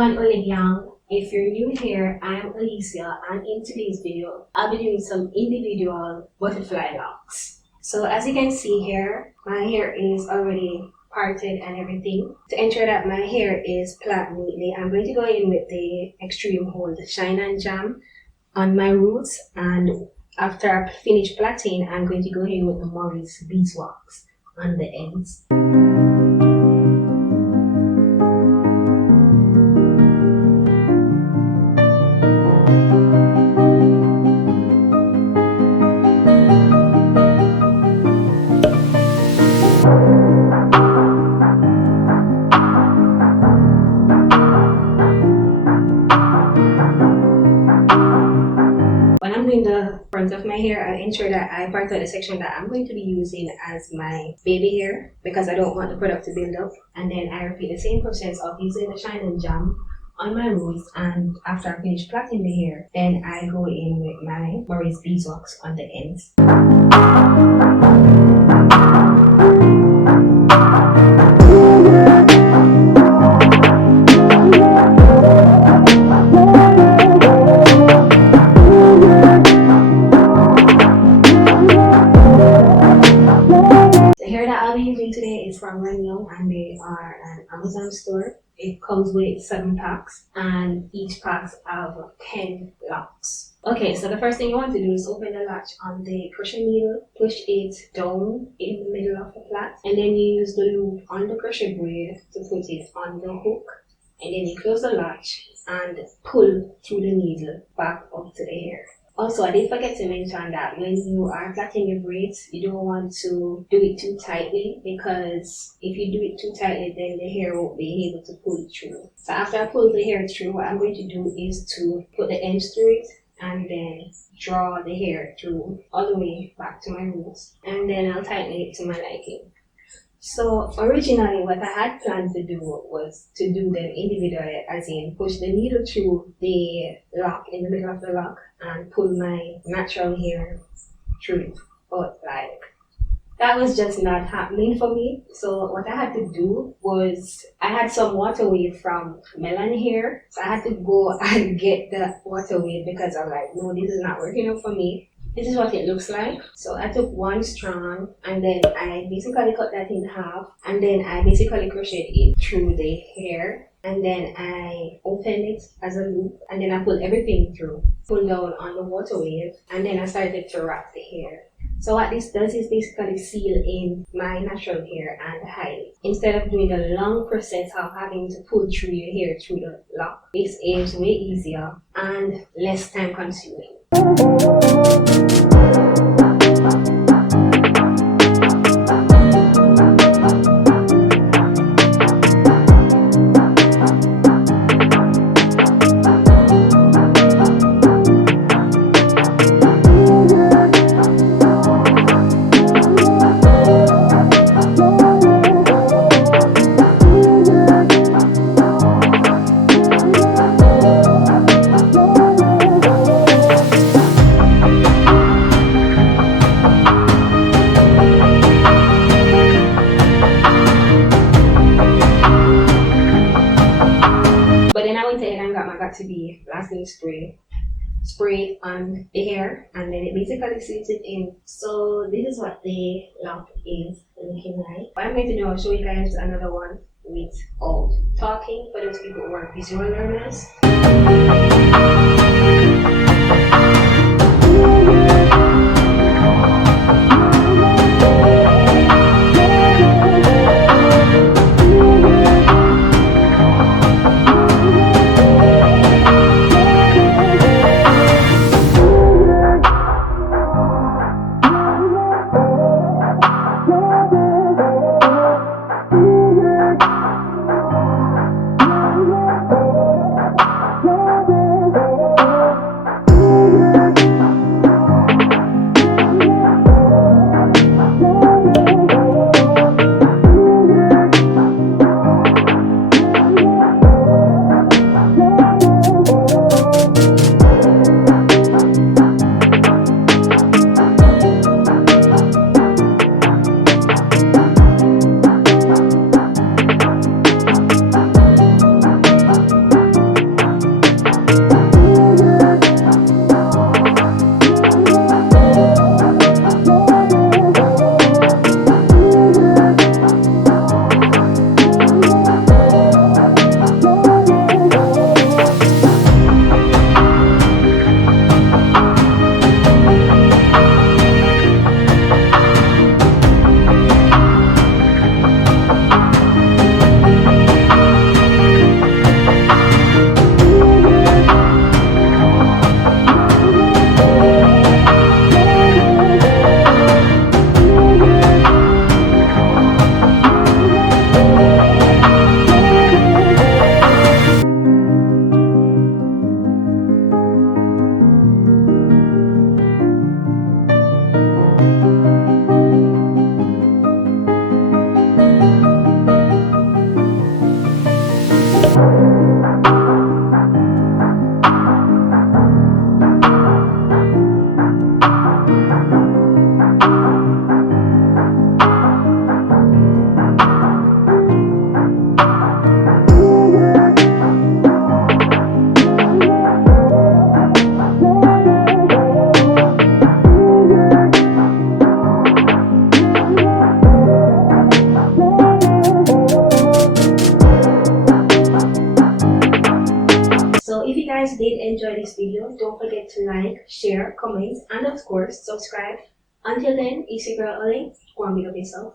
one Olivier. If you're new here, I'm Alicia, and in today's video, I'll be doing some individual butterfly locks. So as you can see here, my hair is already parted and everything. To ensure that my hair is plait neatly, I'm going to go in with the Extreme Hold Shine and Jam on my roots, and after I finish plaiting, I'm going to go in with the Morris beeswax on the ends. When I'm doing the front of my hair, I ensure that I part out the section that I'm going to be using as my baby hair, because I don't want the product to build up. And then I repeat the same process of using the Shine and Jam on my roots, and after I finish plaiting the hair, then I go in with my Morris beeswax on the ends. Today is from Renyo, and they are an Amazon store. It comes with 7 packs, and each pack have 10 locks. Okay, so the first thing you want to do is open the latch on the crochet needle, push it down in the middle of the plait, and then you use the loop on the crochet braid to put it on the hook, and then you close the latch and pull through the needle back up to the hair. Also, I did forget to mention that when you are plaiting your braids, you don't want to do it too tightly, because if you do it too tightly, then the hair won't be able to pull it through. So after I pull the hair through, what I'm going to do is to put the ends through it and then draw the hair through all the way back to my roots, and then I'll tighten it to my liking. So originally what I had planned to do was to do them individually, as in push the needle through the lock in the middle of the lock and pull my natural hair through it. But like, that was just not happening for me. So what I had to do was, I had some water wave from Melon here, so I had to go and get the water wave, because I'm like, no, this is not working out for me. This is what it looks like. So I took one strand, and then I basically cut that in half, and then I basically crocheted it through the hair, and then I opened it as a loop, and then I pulled everything through, pulled down on the water wave, and then I started to wrap the hair. So what this does is basically seal in my natural hair and hide it. Instead of doing the long process of having to pull through your hair through the lock, this is way easier and less time consuming. But then I went ahead and got my Got2b lasting spray on the hair, and then it basically seals it in. So this is what the lock is looking like. What I'm going to do, I'll show you guys another one without talking, for those people who are visual learners. like, share, comment, and of course, subscribe. Until then, it's your girl Ollie. Go and beat up yourself.